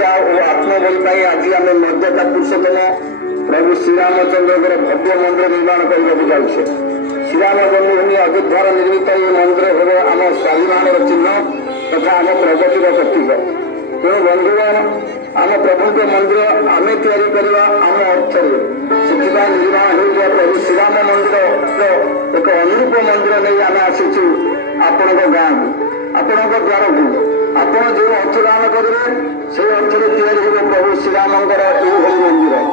तपस्या और आत्मबल पर आज आम मर्यादा पुरुषोत्तम प्रभु श्रीरामचंद्र भव्य मंदिर निर्माण करने जाऊे। श्रीराम जन्मभूमि अयोध्यार निर्मित ये मंदिर हम आम स्वाभिमान चिन्ह तथा आम प्रगतिर प्रतीक। तेणु बंधुगण आम प्रभु के मंदिर आम या आम अर्थ से निर्माण हो प्रभु श्रीराम मंदिर एक अनुरूप मंदिर नहीं आम आसीचु आपण गाँव को आपण द्वार को आप जो अर्थ दान करेंगे से अर्थ प्रभु श्रीराम मंदिर।